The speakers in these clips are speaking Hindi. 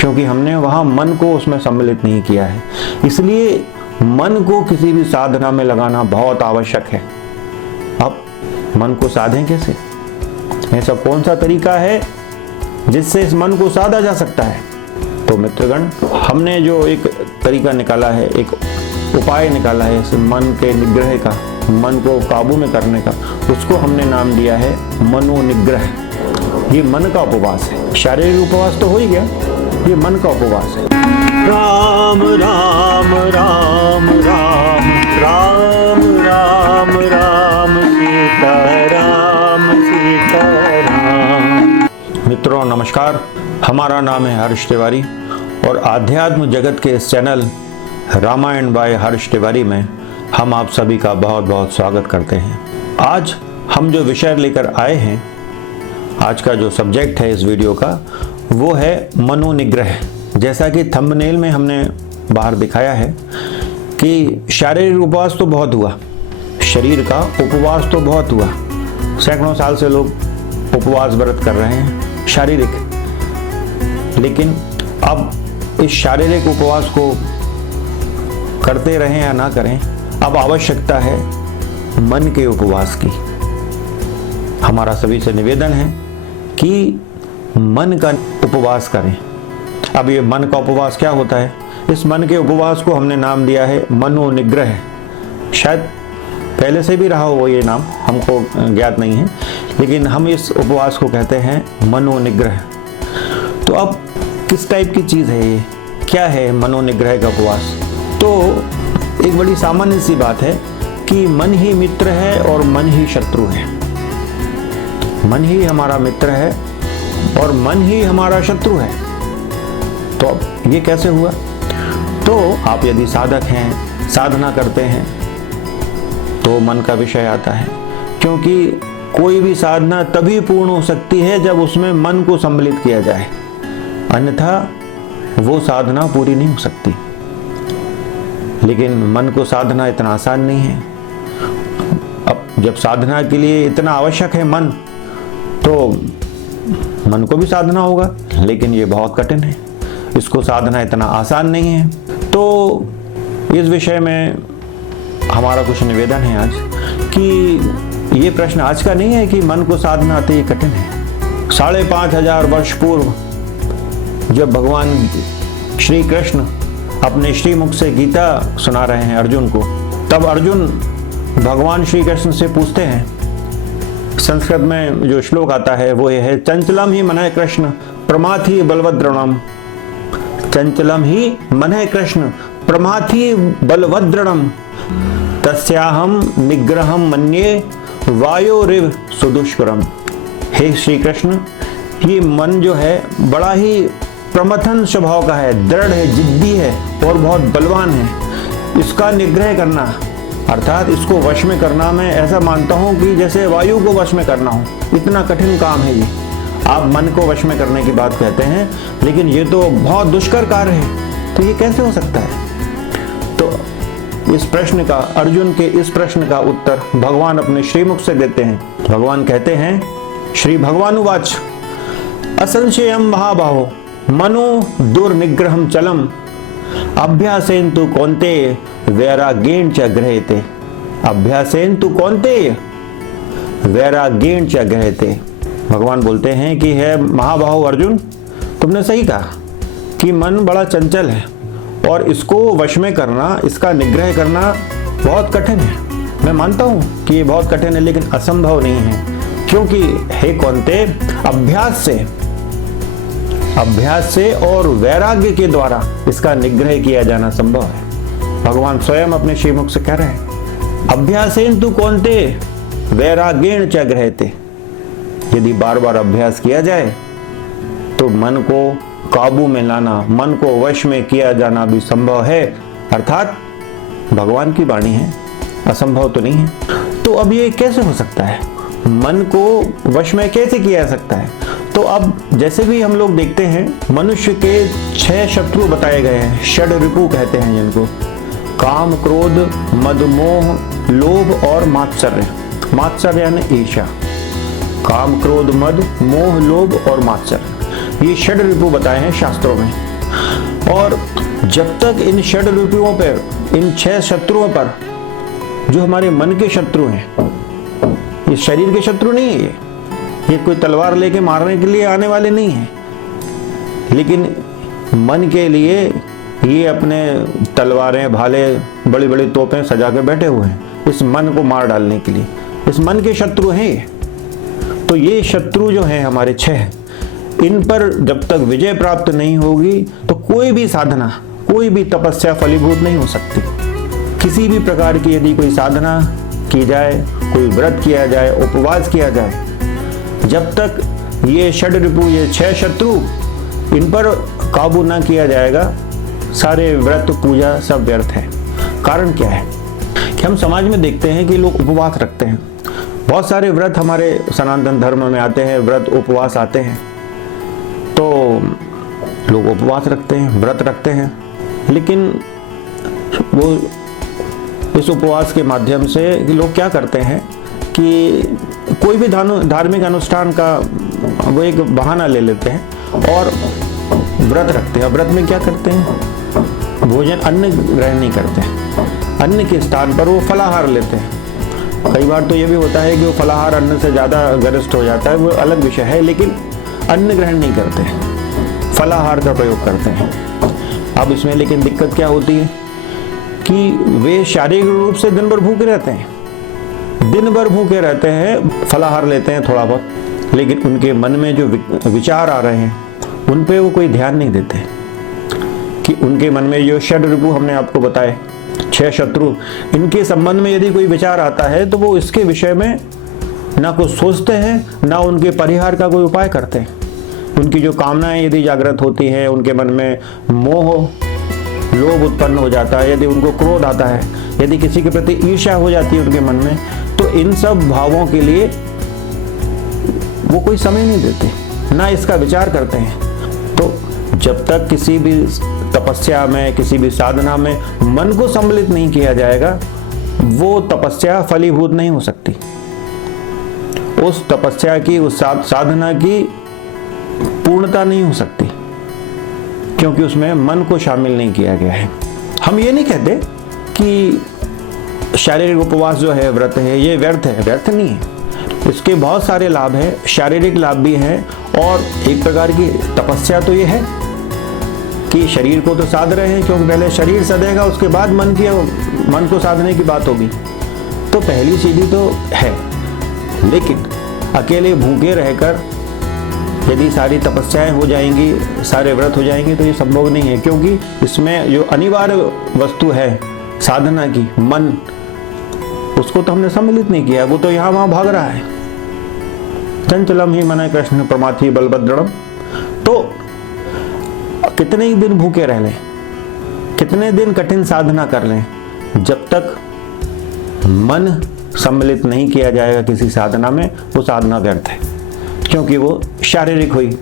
क्योंकि हमने वहाँ मन को उसमें सम्मिलित नहीं किया है। इसलिए मन को किसी भी साधना में लगाना बहुत आवश्यक है। अब मन को साधें कैसे? ऐसा कौन सा तरीका है जिससे इस मन को साधा जा सकता है? तो मित्रगण, हमने जो एक तरीका निकाला है, एक उपाय निकाला है इस मन के निग्रह का, मन को काबू में करने का, उसको हमने नाम दिया है मनोनिग्रह। ये मन का उपवास है। शारीरिक उपवास तो हो ही गया, ये मन का उपवास है। राम राम राम राम राम राम राम सीता राम सीता राम। मित्रों नमस्कार, हमारा नाम है हर्ष तिवारी और आध्यात्म जगत के इस चैनल रामायण बाय हर्ष तिवारी में हम आप सभी का बहुत बहुत स्वागत करते हैं। आज हम जो विषय लेकर आए हैं, आज का जो सब्जेक्ट है इस वीडियो का, वो है मनोनिग्रह। जैसा कि थंबनेल में हमने बाहर दिखाया है कि शारीरिक उपवास तो बहुत हुआ, शरीर का उपवास तो बहुत हुआ, सैकड़ों साल से लोग उपवास व्रत कर रहे हैं शारीरिक। लेकिन अब इस शारीरिक उपवास को करते रहें या ना करें, अब आवश्यकता है मन के उपवास की। हमारा सभी से निवेदन है कि मन का उपवास करें। अब ये मन का उपवास क्या होता है? इस मन के उपवास को हमने नाम दिया है मनोनिग्रह। शायद पहले से भी रहा हो ये नाम, हमको ज्ञात नहीं है, लेकिन हम इस उपवास को कहते हैं मनोनिग्रह। तो अब किस टाइप की चीज़ है ये? क्या है मनोनिग्रह का उपवास? तो एक बड़ी सामान्य सी बात है कि मन ही मित्र है और मन ही शत्रु है। मन ही हमारा मित्र है और मन ही हमारा शत्रु है। तो अब ये कैसे हुआ? तो आप यदि साधक हैं, साधना करते हैं, तो मन का विषय आता है, क्योंकि कोई भी साधना तभी पूर्ण हो सकती है जब उसमें मन को सम्मिलित किया जाए, अन्यथा वो साधना पूरी नहीं हो सकती। लेकिन मन को साधना इतना आसान नहीं है। अब जब साधना के लिए इतना आवश्यक है मन, तो मन को भी साधना होगा, लेकिन ये बहुत कठिन है, इसको साधना इतना आसान नहीं है। तो इस विषय में हमारा कुछ निवेदन है आज कि ये प्रश्न आज का नहीं है कि मन को साधना आते ही कठिन है। 5500 वर्ष पूर्व जब भगवान श्री कृष्ण अपने श्रीमुख से गीता सुना रहे हैं अर्जुन को, तब अर्जुन भगवान श्री कृष्ण से पूछते हैं, संस्कृत में जो श्लोक आता है वो ये है, चंचलम ही मनः कृष्ण प्रमाथि बलवद्रणम। चंचलम ही मनः कृष्ण प्रमाथि बलवद्रणम तस्याहम निग्रहम मन्ये वायोरिव सुदुष्करम। हे श्री कृष्ण, ये मन जो है बड़ा ही प्रमथन स्वभाव का है, दृढ़ है, जिद्दी है और बहुत बलवान है। इसका निग्रह करना अर्थात इसको वश में करना, मैं ऐसा मानता हूँ कि जैसे वायु को वश में करना हो, इतना कठिन काम है ये। आप मन को वश में करने की बात कहते हैं, लेकिन ये तो बहुत दुष्कर कार्य है, तो ये कैसे हो सकता है? तो इस प्रश्न का, अर्जुन के इस प्रश्न का उत्तर भगवान अपने श्रीमुख से देते हैं। भगवान कहते हैं, श्री भगवानुवाच असंशयम महाबाहो मनो दुर्निग्रहम चलम अभ्यासेन तु कौन्तेय वैराग्येण च गृह्यते। अभ्यासेन तु कौन्तेय वैराग्येण च गृह्यते। भगवान बोलते हैं कि है महाबाहो अर्जुन, तुमने सही कहा कि मन बड़ा चंचल है और इसको वश में करना, इसका निग्रह करना बहुत कठिन है। मैं मानता हूँ कि ये बहुत कठिन है, लेकिन असंभव नहीं है, क्योंकि हे कौन्तेय, अभ्यास से और वैराग्य के द्वारा इसका निग्रह किया जाना संभव है। भगवान स्वयं अपने श्रीमुख से कह रहे हैं, अभ्यासेन तु कौन्तेय वैराग्येण च गृह्यते। यदि बार बार अभ्यास किया जाए तो मन को काबू में लाना, मन को वश में किया जाना भी संभव है। अर्थात भगवान की वाणी है, असंभव तो नहीं है। तो अब ये कैसे हो सकता है? मन को वश में कैसे किया जा सकता है? तो अब जैसे भी हम लोग देखते हैं, मनुष्य के 6 शत्रु बताए गए हैं, षड रिपु कहते हैं जिनको, काम, क्रोध, मद, मोह, लोभ और मात्सर्य। मात्सर्य यानी ईर्ष्या। काम, क्रोध, मद, मोह, लोभ और मात्सर्य, ये षड रिपु बताए हैं शास्त्रों में। और जब तक इन षड रिपुओं पर, इन 6 शत्रुओं पर, जो हमारे मन के शत्रु हैं, ये शरीर के शत्रु नहीं है, ये कोई तलवार लेके मारने के लिए आने वाले नहीं हैं, लेकिन मन के लिए ये अपने तलवारें, भाले, बड़ी बड़ी तोपें सजा के बैठे हुए हैं इस मन को मार डालने के लिए। इस मन के शत्रु हैं ये। तो ये शत्रु जो हैं हमारे 6, इन पर जब तक विजय प्राप्त नहीं होगी तो कोई भी साधना, कोई भी तपस्या फलीभूत नहीं हो सकती। किसी भी प्रकार की यदि कोई साधना की जाए, कोई व्रत किया जाए, उपवास किया जाए, जब तक ये षड रिपु, ये 6 शत्रु, इन पर काबू ना किया जाएगा, सारे व्रत पूजा सब व्यर्थ है। कारण क्या है कि हम समाज में देखते हैं कि लोग उपवास रखते हैं। बहुत सारे व्रत हमारे सनातन धर्म में आते हैं, व्रत उपवास आते हैं, तो लोग उपवास रखते हैं, व्रत रखते हैं, लेकिन वो इस उपवास के माध्यम से लोग क्या करते हैं कि कोई भी धार्मिक अनुष्ठान का वो एक बहाना ले लेते हैं और व्रत रखते हैं। व्रत में क्या करते हैं? भोजन, अन्न ग्रहण नहीं करते हैं। अन्न के स्थान पर वो फलाहार लेते हैं। कई बार तो ये भी होता है कि वो फलाहार अन्न से ज़्यादा गरिष्ठ हो जाता है, वो अलग विषय है, लेकिन अन्न ग्रहण नहीं करते हैं, फलाहार का प्रयोग करते हैं। अब इसमें लेकिन दिक्कत क्या होती है कि वे शारीरिक रूप से दिन भर भूखे रहते हैं, दिन भर भूखे रहते हैं, फलाहार लेते हैं थोड़ा बहुत, लेकिन उनके मन में जो विचार आ रहे हैं उन पे वो कोई ध्यान नहीं देते कि उनके मन में जो षड रिपु हमने आपको बताए, 6 शत्रु, इनके संबंध में यदि कोई विचार आता है तो वो इसके विषय में ना कुछ सोचते हैं, ना उनके परिहार का कोई उपाय करते हैं। उनकी जो कामनाएं यदि जागृत होती हैं, उनके मन में मोह, लोभ उत्पन्न हो जाता है, यदि उनको क्रोध आता है, यदि किसी के प्रति ईर्ष्या हो जाती है उनके मन में, तो इन सब भावों के लिए वो कोई समय नहीं देते, ना इसका विचार करते हैं। तो जब तक किसी भी तपस्या में, किसी भी साधना में मन को सम्मिलित नहीं किया जाएगा, वो तपस्या फलीभूत नहीं हो सकती। उस तपस्या की, उस साधना की पूर्णता नहीं हो सकती, क्योंकि उसमें मन को शामिल नहीं किया गया है। हम ये नहीं कहते कि शारीरिक उपवास जो है, व्रत है, ये व्यर्थ है। व्यर्थ नहीं है, इसके बहुत सारे लाभ हैं, शारीरिक लाभ भी हैं, और एक प्रकार की तपस्या तो ये है कि शरीर को तो साध रहे हैं, क्योंकि पहले शरीर सधेगा, उसके बाद मन को साधने की बात होगी। तो पहली सीढ़ी तो है, लेकिन अकेले भूखे रहकर यदि सारी तपस्याएं हो जाएंगी, सारे व्रत हो जाएंगे, तो ये संभव नहीं है, क्योंकि इसमें जो अनिवार्य वस्तु है साधना की, मन, उसको तो हमने सम्मिलित नहीं किया, वो तो यहाँ वहाँ भाग रहा है। चंचलम ही मन कृष्ण प्रमाथि बलभद्रम। तो कितने ही दिन भूखे रह लें, कितने दिन कठिन साधना कर लें, जब तक मन सम्मिलित नहीं किया जाएगा किसी साधना में, वो साधना व्यर्थ है, क्योंकि वो शारीरिक हुई,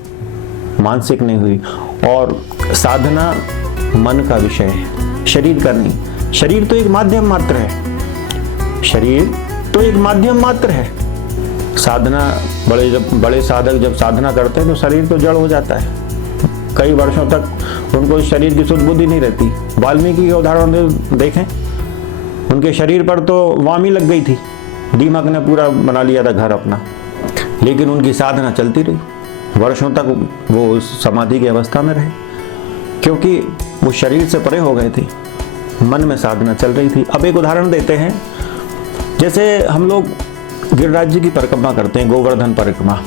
मानसिक नहीं हुई। और साधना मन का विषय है, शरीर का नहीं। शरीर तो एक माध्यम मात्र है, शरीर तो एक माध्यम मात्र है। साधना, बड़े साधक जब साधना करते हैं तो शरीर तो जड़ हो जाता है, कई वर्षों तक उनको शरीर की शुद्ध बुद्धि नहीं रहती। वाल्मीकि के उदाहरण देखें, उनके शरीर पर तो वामी लग गई थी, दीमक ने पूरा बना लिया था घर अपना, लेकिन उनकी साधना चलती रही, वर्षों तक वो समाधि की अवस्था में रहे, क्योंकि वो शरीर से परे हो गए थे, मन में साधना चल रही थी। अब एक उदाहरण देते हैं, जैसे हम लोग गिरिराज जी की परिक्रमा करते हैं, गोवर्धन परिक्रमा,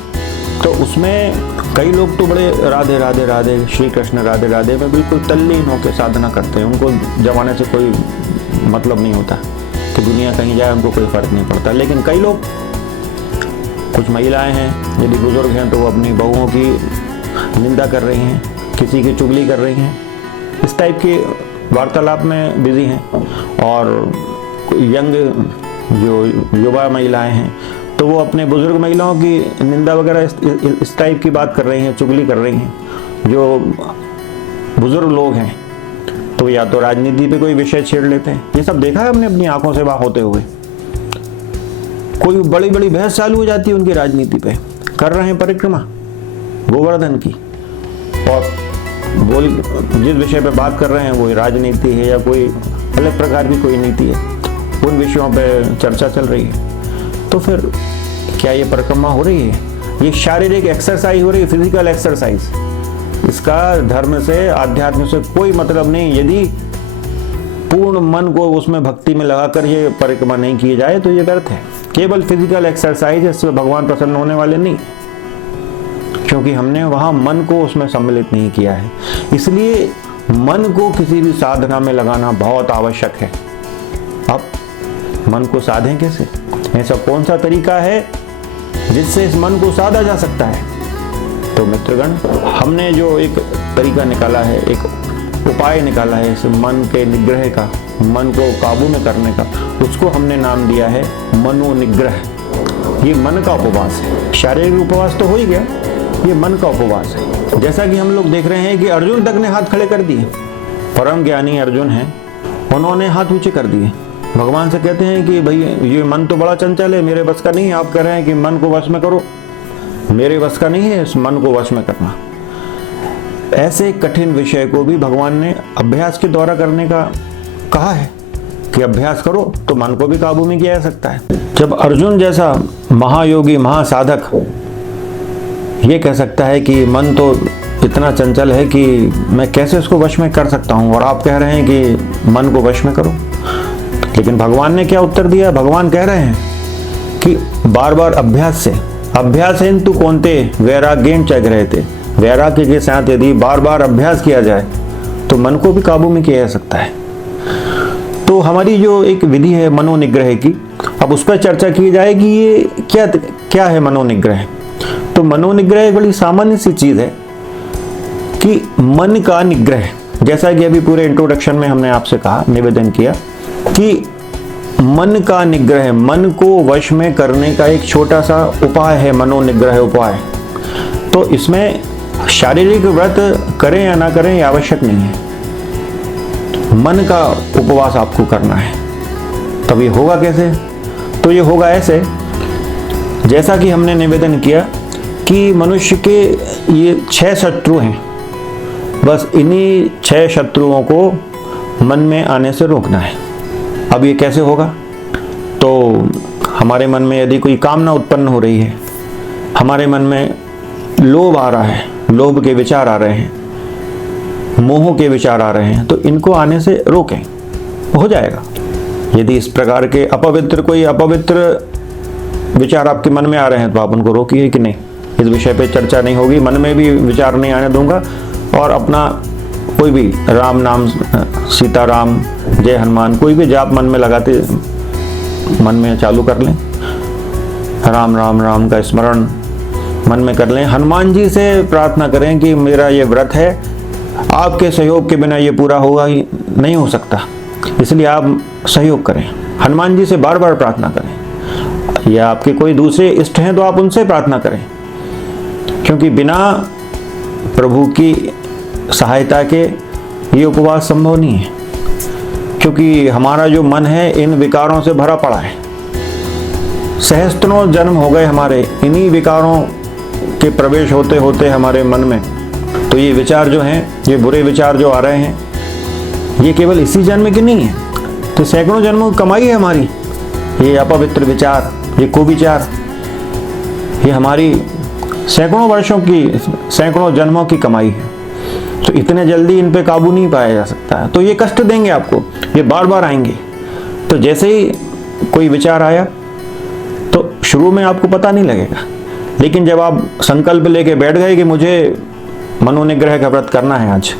तो उसमें कई लोग तो बड़े राधे राधे राधे, श्री कृष्ण राधे राधे में बिल्कुल तल्लीन होकर साधना करते हैं। उनको जमाने से कोई मतलब नहीं होता कि दुनिया कहीं जाए, उनको कोई फर्क नहीं पड़ता। लेकिन कई लोग, कुछ महिलाएं हैं, यदि बुजुर्ग हैं तो वो अपनी बहुओं की निंदा कर रही हैं, किसी की चुगली कर रही हैं, इस टाइप के वार्तालाप में बिजी हैं। और यंग जो युवा महिलाएं हैं तो वो अपने बुजुर्ग महिलाओं की निंदा वगैरह इस टाइप की बात कर रही हैं, चुगली कर रही हैं। जो बुजुर्ग लोग हैं तो या तो राजनीति पे कोई विषय छेड़ लेते हैं, ये सब देखा है हमने अपनी आंखों से वहां होते हुए। कोई बड़ी बड़ी बहस चालू हो जाती है उनकी राजनीति पे, कर रहे हैं परिक्रमा गोवर्धन की, और जिस विषय पे बात कर रहे हैं वो राजनीति है या कोई अलग प्रकार की कोई नीति है, उन विषयों पे चर्चा चल रही है, तो फिर क्या ये परिक्रमा हो रही है? ये शारीरिक एक्सरसाइज हो रही है, फिजिकल एक्सरसाइज। इसका धर्म से, आध्यात्म से कोई मतलब नहीं। यदि पूर्ण मन को उसमें भक्ति में लगाकर ये परिक्रमा नहीं की जाए तो ये व्यर्थ है। केवल फिजिकल एक्सरसाइज, इससे भगवान प्रसन्न होने वाले नहीं, क्योंकि हमने वहां मन को उसमें सम्मिलित नहीं किया है। इसलिए मन को किसी भी साधना में लगाना बहुत आवश्यक है। अब मन को साधें कैसे? ऐसा कौन सा तरीका है जिससे इस मन को साधा जा सकता है? तो मित्रगण, हमने जो एक तरीका निकाला है, एक उपाय निकाला है इस मन के निग्रह का, मन को काबू में करने का, उसको हमने नाम दिया है मनोनिग्रह। ये मन का उपवास है। शारीरिक उपवास तो हो ही गया, ये मन का उपवास है। जैसा कि हम लोग देख रहे हैं कि अर्जुन तक ने हाथ खड़े कर दिए। परम ज्ञानी अर्जुन हैं, उन्होंने हाथ ऊंचे कर दिए। भगवान से कहते हैं कि भाई ये मन तो बड़ा चंचल है, मेरे बस का नहीं है। आप कह रहे हैं कि मन को वश में करो, मेरे बस का नहीं है इस मन को वश में करना। ऐसे कठिन विषय को भी भगवान ने अभ्यास के द्वारा करने का कहा है कि अभ्यास करो तो मन को भी काबू में किया जा सकता है। जब अर्जुन जैसा महायोगी, महासाधक ये कह सकता है कि मन तो इतना चंचल है कि मैं कैसे उसको वश में कर सकता हूं, और आप कह रहे हैं कि मन को वश में करो। लेकिन भगवान ने क्या उत्तर दिया? भगवान कह रहे हैं कि बार बार अभ्यास हेतु कौन्ते वैराग्येन च गृह्यते। वैराग्य के साथ यदि बार बार अभ्यास किया जाए तो मन को भी काबू में किया जा सकता है। तो हमारी जो एक विधि है मनोनिग्रह की, अब उस पर चर्चा की जाए कि ये क्या है मनोनिग्रह। तो मनोनिग्रह एक बड़ी सामान्य सी चीज है कि मन का निग्रह, जैसा कि अभी पूरे इंट्रोडक्शन में हमने आपसे कहा, निवेदन किया कि मन का निग्रह, मन को वश में करने का एक छोटा सा उपाय है मनोनिग्रह उपाय। तो इसमें शारीरिक व्रत करें या ना करें ये आवश्यक नहीं है, मन का उपवास आपको करना है। तब ये होगा कैसे? तो ये होगा ऐसे, जैसा कि हमने निवेदन किया कि मनुष्य के ये 6 शत्रु हैं, बस इन्हीं 6 शत्रुओं को मन में आने से रोकना है। अब ये कैसे होगा? तो हमारे मन में यदि कोई कामना उत्पन्न हो रही है, हमारे मन में लोभ आ रहा है, लोभ के विचार आ रहे हैं, मोह के विचार आ रहे हैं, तो इनको आने से रोकें, हो जाएगा। यदि इस प्रकार के कोई अपवित्र विचार आपके मन में आ रहे हैं तो आप उनको रोकिए कि नहीं, इस विषय पे चर्चा नहीं होगी, मन में भी विचार नहीं आने दूंगा। और अपना कोई भी राम नाम, सीताराम, जय हनुमान, कोई भी जाप मन में लगाते मन में चालू कर लें। राम राम राम का स्मरण मन में कर लें। हनुमान जी से प्रार्थना करें कि मेरा ये व्रत है, आपके सहयोग के बिना ये पूरा होगा ही नहीं हो सकता, इसलिए आप सहयोग करें। हनुमान जी से बार बार प्रार्थना करें, या आपके कोई दूसरे इष्ट हैं तो आप उनसे प्रार्थना करें, क्योंकि बिना प्रभु की सहायता के ये उपवास संभव नहीं है। क्योंकि हमारा जो मन है इन विकारों से भरा पड़ा है। सहस्त्रों जन्म हो गए हमारे इन्हीं विकारों के प्रवेश होते होते हमारे मन में। तो ये विचार जो हैं, ये बुरे विचार जो आ रहे हैं, ये केवल इसी जन्म के नहीं है, तो सैकड़ों जन्मों की कमाई है हमारी। ये अपवित्र विचार, ये कुविचार, ये हमारी सैकड़ों वर्षों की, सैकड़ों जन्मों की कमाई है। तो इतने जल्दी इन पे काबू नहीं पाया जा सकता है। तो ये कष्ट देंगे आपको, ये बार बार आएंगे। तो जैसे ही कोई विचार आया तो शुरू में आपको पता नहीं लगेगा, लेकिन जब आप संकल्प लेके बैठ गए कि मुझे मनोनिग्रह का व्रत करना है आज,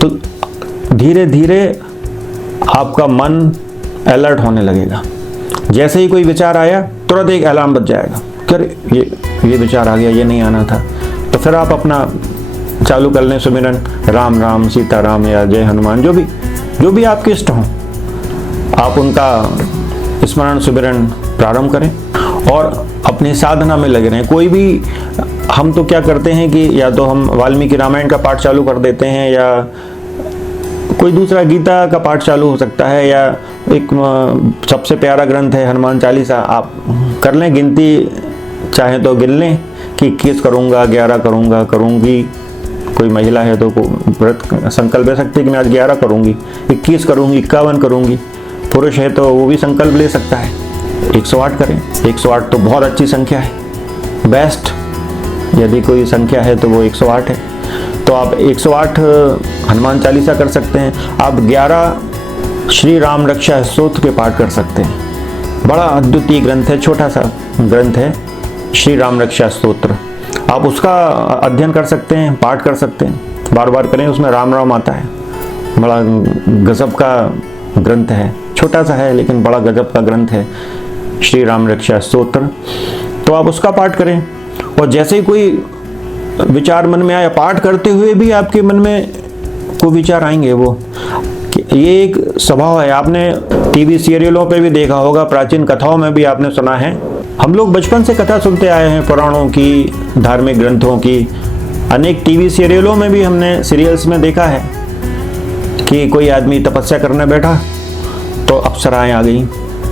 तो धीरे धीरे आपका मन अलर्ट होने लगेगा। जैसे ही कोई विचार आया तुरंत एक अलार्म बज जाएगा, अरे ये विचार आ गया, ये नहीं आना था। तो फिर आप अपना चालू कर लें सुमिरन, राम राम, सीताराम या जय हनुमान, जो भी आपके इष्ट हों, आप उनका स्मरण सुमिरन प्रारंभ करें और अपनी साधना में लगे रहें। कोई भी, हम तो क्या करते हैं कि या तो हम वाल्मीकि रामायण का पाठ चालू कर देते हैं, या कोई दूसरा गीता का पाठ चालू हो सकता है, या एक सबसे प्यारा ग्रंथ है हनुमान चालीसा, आप कर लें। गिनती चाहे तो गिन लें कि 21 करूँगा, 11 करूँगा, करूँगी, कोई महिला है तो व्रत संकल्प ले सकती है कि मैं आज 11 करूँगी, 21 करूँगी, 51 करूँगी। पुरुष है तो वो भी संकल्प ले सकता है 108 करें। 108 तो बहुत अच्छी संख्या है, बेस्ट यदि कोई संख्या है तो वो 108 है। तो आप 108 हनुमान चालीसा कर सकते हैं। आप 11 श्री राम रक्षा स्तोत्र के पाठ कर सकते हैं। बड़ा अद्वितीय ग्रंथ है, छोटा सा ग्रंथ है श्री राम रक्षा स्तोत्र। आप उसका अध्ययन कर सकते हैं, पाठ कर सकते हैं, बार बार करें। उसमें राम राम आता है। बड़ा गजब का ग्रंथ है, छोटा सा है लेकिन बड़ा गजब का ग्रंथ है श्री राम रक्षा स्तोत्र। तो आप उसका पाठ करें। और जैसे ही कोई विचार मन में आया, पाठ करते हुए भी आपके मन में कोई विचार आएंगे, वो ये एक स्वभाव है। आपने टीवी सीरियलों पे भी देखा होगा, प्राचीन कथाओं में भी आपने सुना है। हम लोग बचपन से कथा सुनते आए हैं, पुराणों की, धार्मिक ग्रंथों की। अनेक टीवी सीरियलों में भी हमने सीरियल्स में देखा है कि कोई आदमी तपस्या करने बैठा तो अप्सराएं आ गई,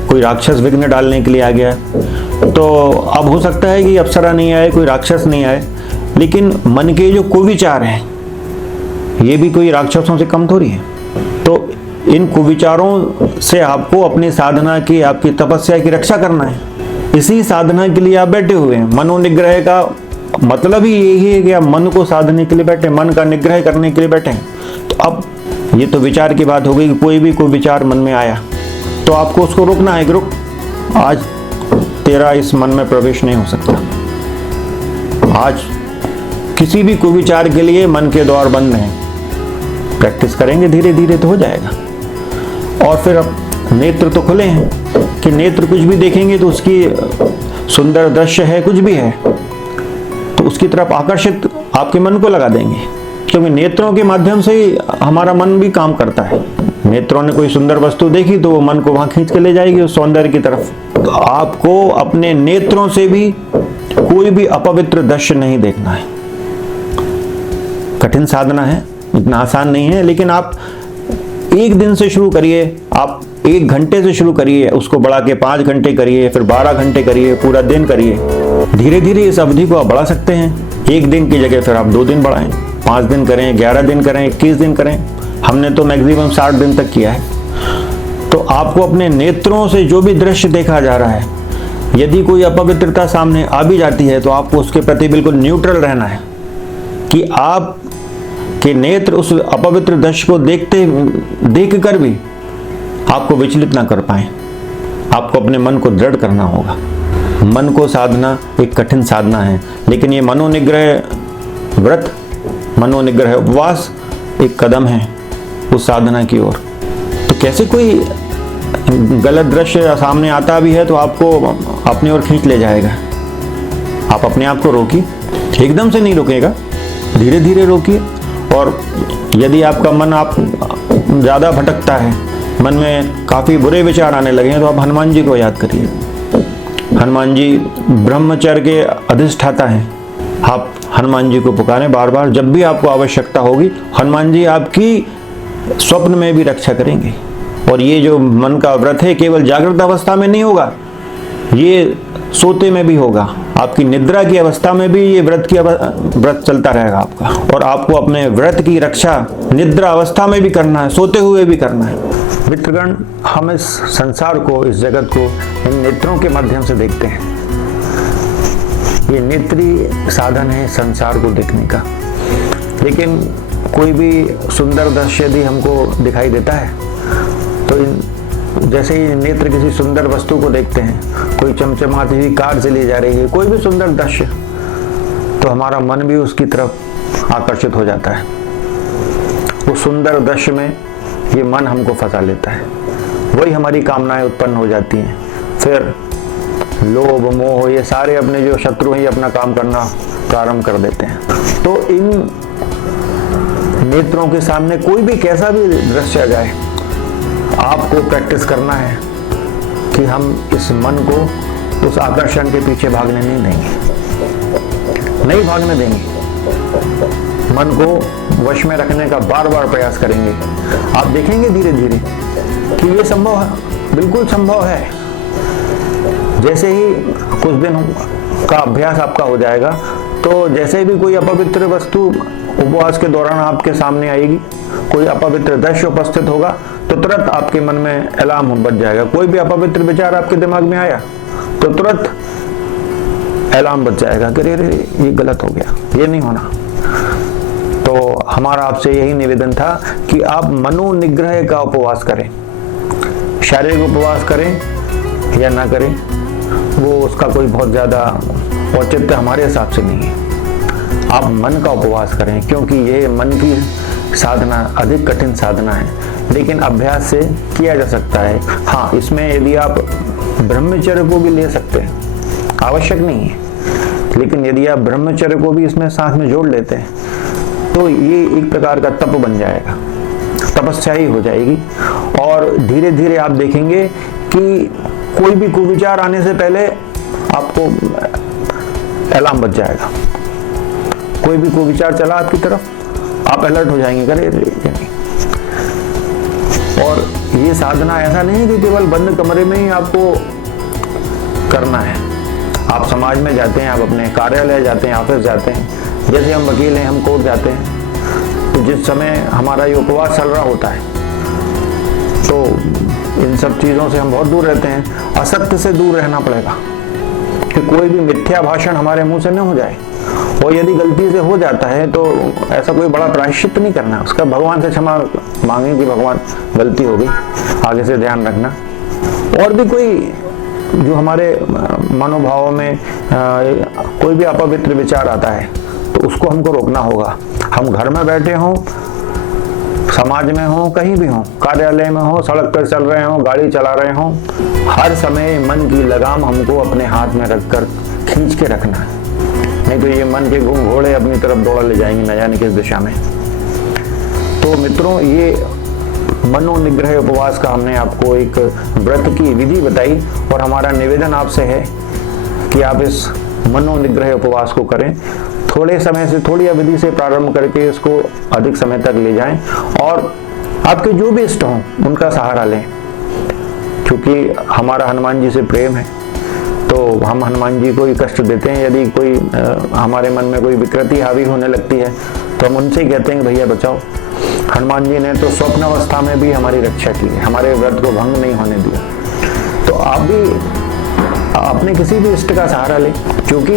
कोई राक्षस विघ्न डालने के लिए आ गया। तो अब हो सकता है कि अप्सरा नहीं आए, कोई राक्षस नहीं आए, लेकिन मन के जो कुविचार हैं ये भी कोई राक्षसों से कम थोड़ी है। तो इन कुविचारों से आपको अपनी साधना की, आपकी तपस्या की रक्षा करना है। इसी साधना के लिए आप बैठे हुए हैं। मनोनिग्रह का मतलब ही यही है कि आप मन को साधने के लिए बैठे, मन का निग्रह करने के लिए बैठे हैं। तो अब ये तो विचार की बात हो गई कि कोई विचार मन में आया तो आपको उसको रोकना है कि रुक, आज तेरा इस मन में प्रवेश नहीं हो सकता। आज किसी भी कुविचार के लिए मन के द्वार बंद हैं। प्रैक्टिस करेंगे धीरे धीरे तो हो जाएगा। और फिर अब नेत्र तो खुले हैं कि नेत्र कुछ भी देखेंगे तो उसकी सुंदर दृश्य है, कुछ भी है तो उसकी तरफ आकर्षित आपके मन को लगा देंगे, क्योंकि नेत्रों के माध्यम से ही हमारा मन भी काम करता है। नेत्रों ने कोई सुंदर वस्तु देखी तो वो मन को वहां खींच के ले जाएगी उस सौंदर्य की तरफ। तो आपको अपने नेत्रों से भी कोई भी अपवित्र दृश्य नहीं देखना है। कठिन साधना है, इतना आसान नहीं है, लेकिन आप एक दिन से शुरू करिए, आप 1 घंटे से शुरू करिए, उसको बढ़ा के 5 घंटे करिए, फिर 12 घंटे करिए, पूरा दिन करिए। धीरे धीरे इस अवधि को आप बढ़ा सकते हैं। 1 दिन की जगह फिर आप 2 दिन बढ़ाएं, 5 दिन करें, 11 दिन करें, 21 दिन करें। हमने तो मैक्सिमम 60 दिन तक किया है। तो आपको अपने नेत्रों से जो भी दृश्य देखा जा रहा है, यदि कोई अपवित्रता सामने आ भी जाती है तो आपको उसके प्रति बिल्कुल न्यूट्रल रहना है कि आप के नेत्र उस अपवित्र दृश्य को देख कर भी आपको विचलित ना कर पाए। आपको अपने मन को दृढ़ करना होगा। मन को साधना एक कठिन साधना है, लेकिन ये मनोनिग्रह व्रत, मनोनिग्रह उपवास एक कदम है उस साधना की ओर। तो कैसे कोई गलत दृश्य सामने आता भी है तो आपको अपनी ओर खींच ले जाएगा। आप अपने आप को रोकिए, एकदम से नहीं रोकेगा, धीरे धीरे रोकिए। और यदि आपका मन आप ज़्यादा भटकता है, मन में काफ़ी बुरे विचार आने लगे हैं, तो आप हनुमान जी को याद करिए। हनुमान जी ब्रह्मचर्य के अधिष्ठाता हैं। आप हनुमान जी को पुकारें बार बार, जब भी आपको आवश्यकता होगी हनुमान जी आपकी स्वप्न में भी रक्षा करेंगे। और ये जो मन का व्रत है केवल जागृत अवस्था में नहीं होगा, ये सोते में भी होगा। आपकी निद्रा की अवस्था में भी ये व्रत चलता रहेगा आपका। और आपको अपने व्रत की रक्षा निद्रा अवस्था में भी करना है, सोते हुए भी करना है। मित्रगण, हम इस संसार को, इस जगत को इन नेत्रों के माध्यम से देखते हैं। ये नेत्री साधन है संसार को देखने का। लेकिन कोई भी सुंदर दृश्य यदि हमको दिखाई देता है तो जैसे ही नेत्र किसी सुंदर वस्तु को देखते हैं, कोई चमचमाती हुई कार चली जा रही है, कोई भी सुंदर दृश्य, तो हमारा मन भी उसकी तरफ आकर्षित हो जाता है। उस सुंदर दृश्य में ये मन हमको फंसा लेता है, वही हमारी कामनाएं उत्पन्न हो जाती हैं। फिर लोभ, मोह, ये सारे अपने जो शत्रु हैं, ये अपना काम करना प्रारंभ कर देते हैं। तो इन नेत्रों के सामने कोई भी कैसा भी दृश्य आ जाए, आपको प्रैक्टिस करना है कि हम इस मन को उस आकर्षण के पीछे भागने नहीं देंगे, नहीं भागने देंगे। मन को वश में रखने का बार बार प्रयास करेंगे। आप देखेंगे धीरे धीरे कि ये संभव है, बिल्कुल संभव है। जैसे ही कुछ दिन का अभ्यास आपका हो जाएगा तो जैसे भी कोई अपवित्र वस्तु उपवास के दौरान आपके सामने आएगी, कोई अपवित्र दृश्य उपस्थित होगा, तो तुरंत आपके मन में अलार्म बज जाएगा। कोई भी अपवित्र विचार आपके दिमाग में आया तो तुरंत अलार्म बज जाएगा कि अरे ये गलत हो गया, ये नहीं होना। तो हमारा आपसे यही निवेदन था कि आप मनोनिग्रह का उपवास करें। शारीरिक उपवास करें या ना करें, वो उसका कोई बहुत ज़्यादा औचित्य हमारे हिसाब से नहीं है। आप मन का उपवास करें, क्योंकि ये मन की साधना अधिक कठिन साधना है, लेकिन अभ्यास से किया जा सकता है। हाँ, इसमें यदि आप ब्रह्मचर्य को भी ले सकते हैं, आवश्यक नहीं है, लेकिन यदि आप ब्रह्मचर्य को भी इसमें साथ में जोड़ लेते हैं तो ये एक प्रकार का तप बन जाएगा, तपस्या ही हो जाएगी। और धीरे धीरे आप देखेंगे कि कोई भी कुविचार आने से पहले आपको अलार्म बज जाएगा। कोई भी कुविचार चला आपकी तरफ, आप अलर्ट हो जाएंगे, करे। और ये साधना ऐसा नहीं कि केवल बंद कमरे में ही आपको करना है। आप समाज में जाते हैं, आप अपने कार्यालय जाते हैं, ऑफिस जाते हैं, जैसे हम वकील हैं, हम कोर्ट जाते हैं, तो जिस समय हमारा ये उपवास चल रहा होता है तो इन सब चीज़ों से हम बहुत दूर रहते हैं। असत्य से दूर रहना पड़ेगा कि कोई भी मिथ्या भाषण हमारे मुंह से न हो जाए, और यदि गलती से हो जाता है तो ऐसा कोई बड़ा प्रायश्चित नहीं करना, उसका भगवान से क्षमा मांगे कि भगवान गलती हो गई, आगे से ध्यान रखना। और भी कोई जो हमारे मनोभावों में कोई भी अपवित्र विचार आता है तो उसको हमको रोकना होगा। हम घर में बैठे हों, समाज में हो, कहीं भी हो, कार्यालय में हो, सड़क पर चल रहे हो, गाड़ी चला रहे हो, हर समय मन की लगाम हमको अपने हाथ में रखकर खींच के रखना है, नहीं तो ये मन के घोड़े अपनी तरफ दौड़ा ले जाएंगे न जाने किस दिशा में। तो मित्रों, ये मनोनिग्रह उपवास का हमने आपको एक व्रत की विधि बताई, और हमारा निवेदन आपसे है कि आप इस मनोनिग्रह उपवास को करें। थोड़े समय से, थोड़ी अवधि से प्रारंभ करके इसको अधिक समय तक ले जाएं, और आपके जो भी इष्ट हों उनका सहारा लें। क्योंकि हमारा हनुमान जी से प्रेम है, तो हम हनुमान जी को ही कष्ट देते हैं। यदि कोई हमारे मन में कोई विकृति हावी होने लगती है तो हम उनसे कहते हैं कि भैया बचाओ। हनुमान जी ने तो स्वप्न अवस्था में भी हमारी रक्षा की, हमारे व्रत को भंग नहीं होने दिया। तो आप भी अपने किसी भी इष्ट का सहारा लें, क्योंकि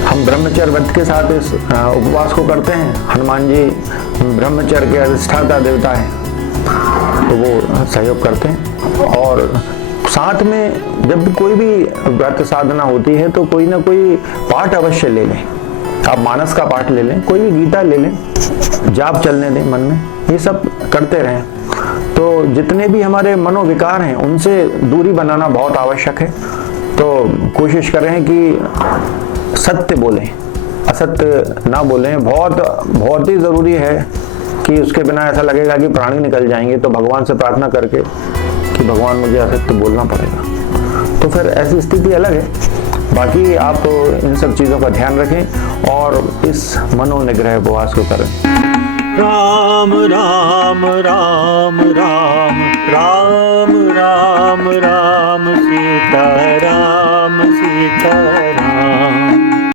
हम ब्रह्मचर्य व्रत के साथ इस उपवास को करते हैं। हनुमान जी ब्रह्मचर्य के अधिष्ठाता देवता हैं, तो वो सहयोग करते हैं। और साथ में जब कोई भी व्रत साधना होती है तो कोई ना कोई पाठ अवश्य ले लें। आप मानस का पाठ ले लें, कोई भी गीता ले लें, जाप चलने दें मन में, ये सब करते रहें। तो जितने भी हमारे मनोविकार हैं उनसे दूरी बनाना बहुत आवश्यक है। तो कोशिश करें कि सत्य बोलें, असत्य ना बोलें। बहुत ही ज़रूरी है कि उसके बिना ऐसा लगेगा कि प्राणी निकल जाएंगे, तो भगवान से प्रार्थना करके कि भगवान मुझे असत्य बोलना पड़ेगा, तो फिर ऐसी स्थिति अलग है। बाकी आप इन सब चीज़ों का ध्यान रखें और इस मनोनिग्रह उपवास को करें। राम राम राम